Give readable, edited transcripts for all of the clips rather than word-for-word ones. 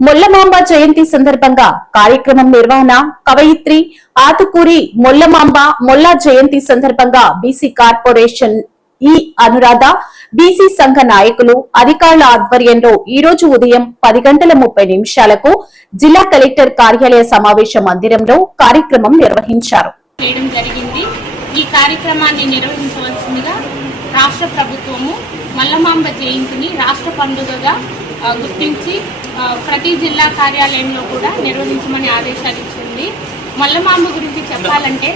మొల్లమాంబ జయంతి సందర్భంగా కార్యక్రమం నిర్వహణ కవయిత్రి ఆతుకూరి మొల్లమాంబ మొల్ల జయంతి సందర్భంగా బీసీ కార్పొరేషన్ అనురాధ బీసీ సంఘ నాయకులు అధికారుల ఆధ్వర్యంలో ఈ రోజు ఉదయం 10:30 జిల్లా కలెక్టర్ కార్యాలయ సమావేశ మందిరంలో కార్యక్రమం నిర్వహించారు. ఈ కార్యక్రమాన్ని నిర్వహించవలసిందిగా రాష్ట్ర ప్రభుత్వము మల్లమాంబ జయంతిని రాష్ట్ర పండుగగా గుర్తించి ప్రతి జిల్లా కార్యాలయంలో కూడా నిర్వహించమని ఆదేశాలు ఇచ్చింది. మల్లమాంబ గురించి చెప్పాలంటే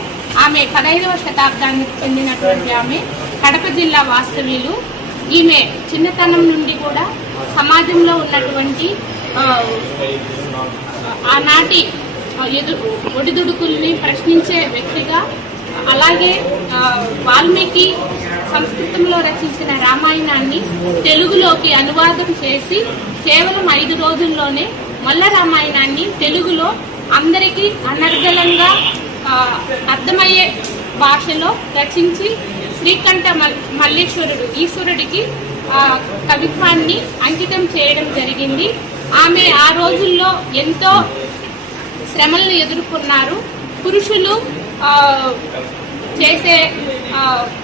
ఆమె 15వ శతాబ్దానికి చెందినటువంటి ఆమె కడప జిల్లా వాస్తవ్యులు. ఈమె చిన్నతనం నుండి కూడా సమాజంలో ఉన్నటువంటి ఆనాటి ఒడిదుడుకుల్ని ప్రశ్నించే వ్యక్తిగా, అలాగే వాల్మీకి సంస్కృతంలో రచించిన రామాయణాన్ని తెలుగులోకి అనువాదం చేసి కేవలం 5 రోజుల్లోనే మల్ల రామాయణాన్ని తెలుగులో అందరికీ అనర్గళంగా అర్థమయ్యే భాషలో రచించి శ్రీకంఠ మల్లేశ్వరుడు ఈశ్వరుడికి కవిత్వాన్ని అంకితం చేయడం జరిగింది. ఆమె ఆ రోజుల్లో ఎంతో శ్రమలను ఎదుర్కొన్నారు. పురుషులు చేసే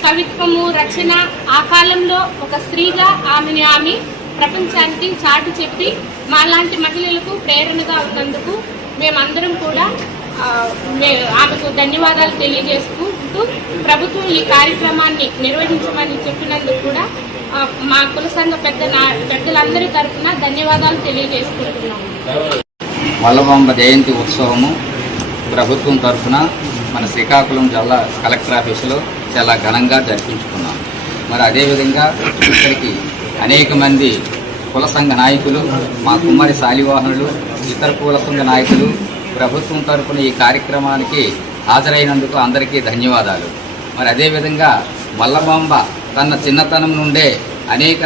కవిత్వము రచన ఆ కాలంలో ఒక స్త్రీగా ఆమె ప్రపంచానికి చాటు చెప్పి మాలాంటి మహిళలకు ప్రేరణగా ఉన్నందుకు మేమందరం కూడా ఆమెకు ధన్యవాదాలు తెలియజేసుకుంటూ ప్రభుత్వం ఈ కార్యక్రమాన్ని నిర్వహించమని చెప్పినందుకు కూడా మా కుల సంఘ పెద్దలందరి తరఫున ధన్యవాదాలు తెలియజేసుకుంటున్నాము. మల్లమాంబ జయంతి ఉత్సవము ప్రభుత్వం తరఫున మన శ్రీకాకుళం జిల్లా కలెక్టర్ ఆఫీసులో చాలా ఘనంగా జరిపించుకున్నాం. మరి అదేవిధంగా ఇక్కడికి అనేక మంది కుల సంఘ నాయకులు, మా కుమ్మరి శాలివాహనులు, ఇతర కుల సంఘ నాయకులు ప్రభుత్వం తరఫున ఈ కార్యక్రమానికి హాజరైనందుకు అందరికీ ధన్యవాదాలు. మరి అదేవిధంగా మల్లమాంబ తన చిన్నతనం నుండే అనేక